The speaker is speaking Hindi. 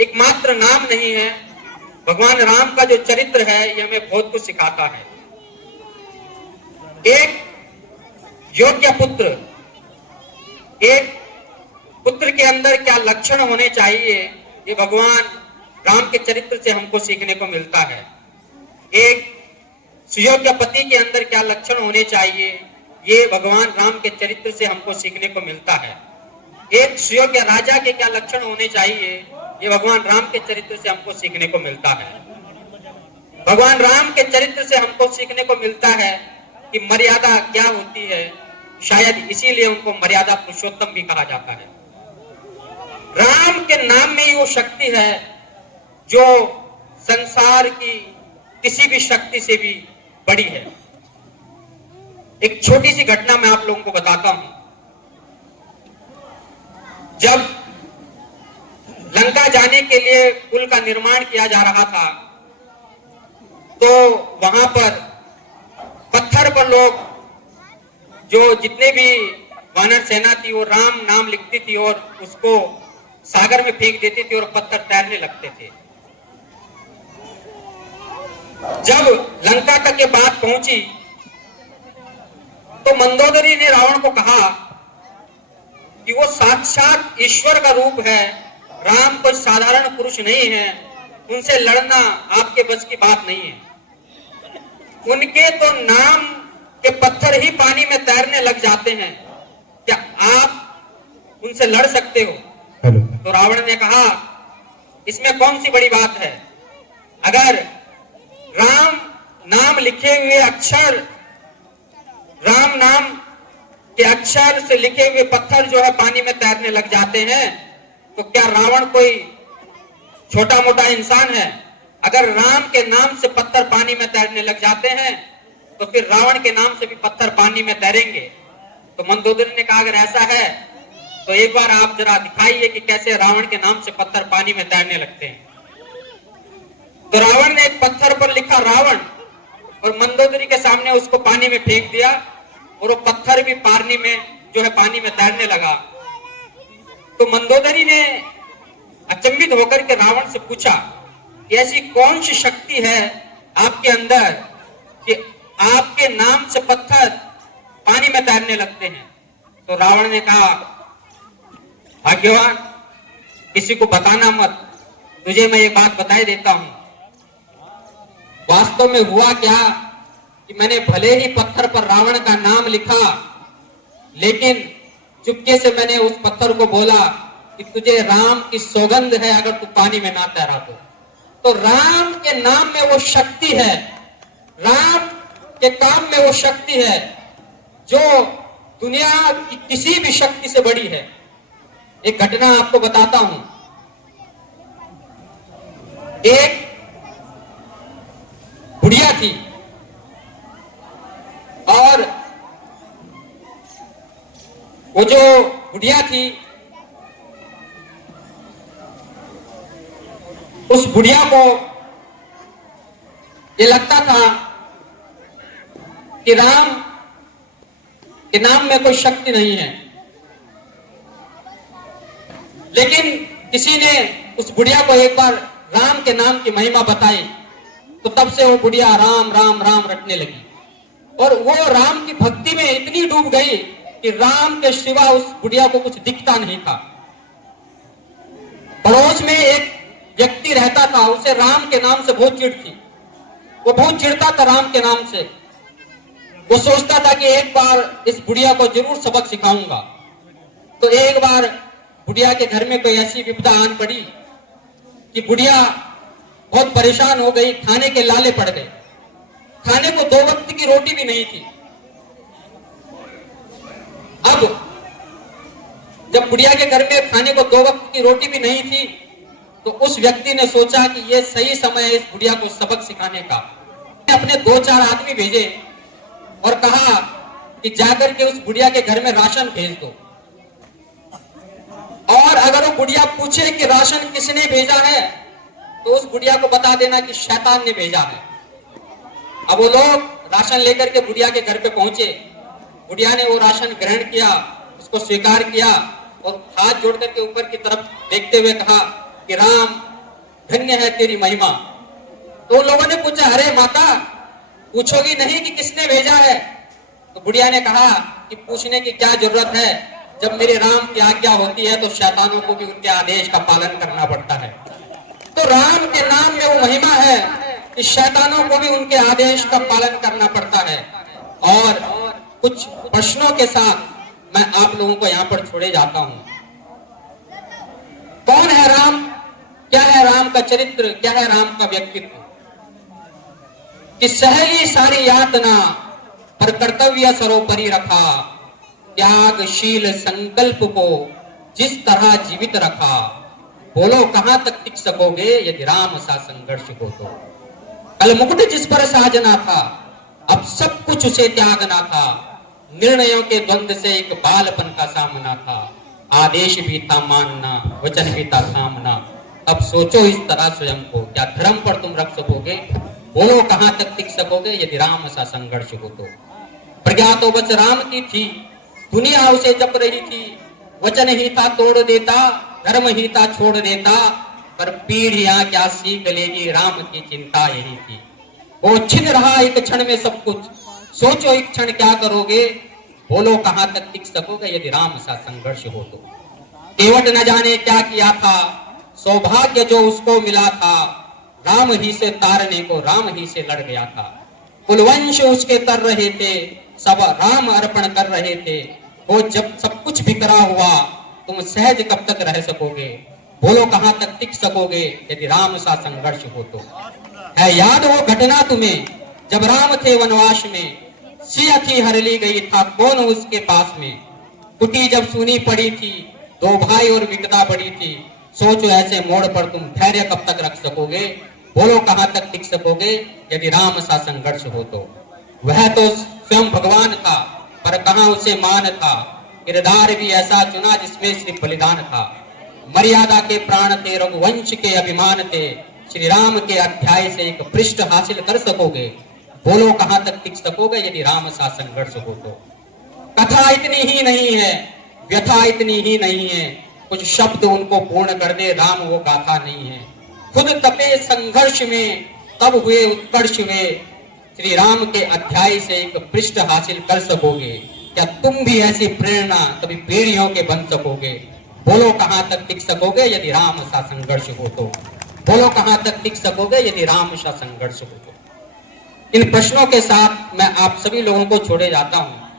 एकमात्र नाम नहीं है, भगवान राम का जो चरित्र है ये हमें बहुत कुछ सिखाता है। एक योग्य पुत्र, एक पुत्र के अंदर क्या लक्षण होने चाहिए, ये भगवान राम के चरित्र से हमको सीखने को मिलता है। एक सुयोग्य पति के अंदर क्या लक्षण होने चाहिए, ये भगवान राम के चरित्र से हमको सीखने को मिलता है। एक सुयोग्य राजा के क्या लक्षण होने चाहिए, ये भगवान राम के चरित्र से हमको सीखने को मिलता है। भगवान राम के चरित्र से हमको सीखने को मिलता है कि मर्यादा क्या होती है, शायद इसीलिए उनको मर्यादा पुरुषोत्तम भी कहा जाता है। राम के नाम में ही वो शक्ति है जो संसार की किसी भी शक्ति से भी बड़ी है। एक छोटी सी घटना मैं आप लोगों को बताता हूं। जब लंका जाने के लिए पुल का निर्माण किया जा रहा था, तो वहां पर पत्थर पर लोग, जो जितने भी वानर सेना थी, वो राम नाम लिखती थी और उसको सागर में फेंक देती थी और पत्थर तैरने लगते थे। जब लंका तक ये बात पहुंची तो मंदोदरी ने रावण को कहा कि वो साक्षात ईश्वर का रूप है, राम कोई साधारण पुरुष नहीं है, उनसे लड़ना आपके बस की बात नहीं है। उनके तो नाम के पत्थर ही पानी में तैरने लग जाते हैं, क्या आप उनसे लड़ सकते हो? तो रावण ने कहा, इसमें कौन सी बड़ी बात है? अगर राम नाम लिखे हुए अक्षर, राम नाम के अक्षर से लिखे हुए पत्थर जो है पानी में तैरने लग जाते हैं, तो क्या रावण कोई छोटा मोटा इंसान है? अगर राम के नाम से पत्थर पानी में तैरने लग जाते हैं तो फिर रावण के नाम से भी पत्थर पानी में तैरेंगे। तो मंदोदरी ने कहा, अगर ऐसा है तो एक बार आप जरा दिखाइए कि कैसे रावण के नाम से पत्थर पानी में तैरने लगते हैं। तो रावण ने एक पत्थर पर लिखा रावण और मंदोदरी के सामने उसको पानी में फेंक दिया और वो पत्थर भी पानी में जो है पानी में तैरने लगा। तो मंदोदरी ने अचंभित होकर के रावण से पूछा कि ऐसी कौन सी शक्ति है आपके अंदर कि आपके नाम से पत्थर पानी में तैरने लगते हैं? तो रावण ने कहा, भाग्यवान, किसी को बताना मत, तुझे मैं ये बात बताए देता हूं। वास्तव में हुआ क्या कि मैंने भले ही पत्थर पर रावण का नाम लिखा, लेकिन चुपके से मैंने उस पत्थर को बोला कि तुझे राम की सौगंध है अगर तू पानी में ना तैरा तो राम के नाम में वो शक्ति है, राम के काम में वो शक्ति है जो दुनिया की किसी भी शक्ति से बड़ी है। एक घटना आपको बताता हूं। एक बुढ़िया थी और वो जो बुढ़िया थी, उस बुढ़िया को ये लगता था कि राम के नाम में कोई शक्ति नहीं है, लेकिन किसी ने उस बुढ़िया को एक बार राम के नाम की महिमा बताई, तो तब से वो बुढ़िया राम राम राम रटने लगी और वो राम की भक्ति में इतनी डूब गई कि राम के सिवा उस बुढ़िया को कुछ दिखता नहीं था। पड़ोस में एक व्यक्ति रहता था, उसे राम के नाम से बहुत चिढ़ थी, वो बहुत चिढ़ता था राम के नाम से। वो सोचता था कि एक बार इस बुढ़िया को जरूर सबक सिखाऊंगा। तो एक बार बुढ़िया के घर में कोई ऐसी विपदा आन पड़ी कि बुढ़िया बहुत परेशान हो गई, खाने के लाले पड़ गए, खाने को 2 वक्त की रोटी भी नहीं थी। अब जब बुढ़िया के घर में खाने को 2 वक्त की रोटी भी नहीं थी, तो उस व्यक्ति ने सोचा कि यह सही समय है इस बुढ़िया को सबक सिखाने का। अपने 2-4 आदमी भेजे और कहा कि जाकर के उस बुढ़िया के घर में राशन भेज दो, और अगर वो बुढ़िया पूछे कि राशन किसने भेजा है तो उस बुढ़िया को बता देना कि शैतान ने भेजा है। अब वो लोग राशन लेकर के बुढ़िया के घर पे पहुंचे। बुढ़िया ने वो राशन ग्रहण किया, उसको स्वीकार किया और हाथ जोड़ करके ऊपर की तरफ देखते हुए कहा कि राम धन्य है तेरी महिमा। तो उन लोगों ने पूछा, अरे माता पूछोगी नहीं कि किसने भेजा है? तो बुढ़िया ने कहा कि पूछने की क्या जरूरत है, जब मेरे राम की आज्ञा होती है तो शैतानों को भी उनके आदेश का पालन करना पड़ता है। तो राम के नाम में वो महिमा है कि शैतानों को भी उनके आदेश का पालन करना पड़ता है। और कुछ प्रश्नों के साथ मैं आप लोगों को यहाँ पर छोड़े जाता हूँ। कौन है राम? क्या है राम का चरित्र? क्या है राम का व्यक्तित्व? कि सहली सारी यातना पर कर्तव्य सरोपरि रखा, त्यागशील संकल्प को जिस तरह जीवित रखा, बोलो कहां तक टिक सकोगे यदि राम सा संघर्ष हो तो। कल मुकुट जिस पर साजना था, अब सब कुछ उसे त्यागना था, निर्णयों के द्वंद से एक बालपन का सामना था, आदेश भी था मानना, वचन भी था थामना, अब सोचो इस तरह स्वयं को, क्या धर्म पर तुम रख सकोगे? बोलो कहां तक टिक सकोगे यदि राम सा संघर्ष हो तो। प्रज्ञा तो बस राम की थी, दुनिया उसे जप रही थी, वचन ही था तोड़ देता, धर्म ही था छोड़ देता, पर पीढ़ियां क्या सीख लेगी, राम की चिंता यही थी। वो छिन रहा एक क्षण में सब कुछ, सोचो एक क्षण क्या करोगे, बोलो कहां तक टिक सकोगे यदि राम सा संघर्ष हो तो। केवट न जाने क्या किया था, सौभाग्य जो उसको मिला था, राम ही से तारने को राम ही से लड़ गया था। कुलवंश उसके तर रहे थे, सब राम अर्पण कर रहे थे, वो जब सब कुछ बिखरा हुआ, तुम सहज कब तक रह सकोगे, बोलो कहां तक टिक सकोगे यदि राम सा संघर्ष हो तो। है याद वो घटना तुम्हें जब राम थे वनवास में, सिया थी हर ली गई, था कौन उसके पास में, कुटी जब सुनी पड़ी थी, दो भाई और विकता बड़ी थी, सोचो ऐसे मोड़ पर तुम धैर्य कब तक रख सकोगे, बोलो कहां तक टिक सकोगे यदि राम सा संघर्ष हो तो। वह तो स्वयं भगवान था पर कहां उसे मान था, किरदार भी ऐसा चुना जिसमें सिर्फ बलिदान था। मर्यादा के प्राण थे, रघुवंश के अभिमान थे, श्री राम के अध्याय से एक पृष्ठ हासिल कर सकोगे, बोलो कहां तक टिक सकोगे यदि राम सा संघर्ष हो तो। कथा इतनी ही नहीं है, व्यथा इतनी ही नहीं है, कुछ शब्द उनको पूर्ण कर दे, राम वो गाथा नहीं है। खुद तपे संघर्ष में तब हुए उत्कर्ष में, श्री राम के अध्याय से एक पृष्ठ हासिल कर सकोगे, क्या तुम भी ऐसी प्रेरणा कभी पीढ़ियों के बन सकोगे, बोलो कहां तक टिक सकोगे यदि राम सा संघर्ष हो तो। बोलो कहां तक टिक सकोगे यदि राम सा संघर्ष हो तो। इन प्रश्नों के साथ मैं आप सभी लोगों को छोड़े जाता हूं।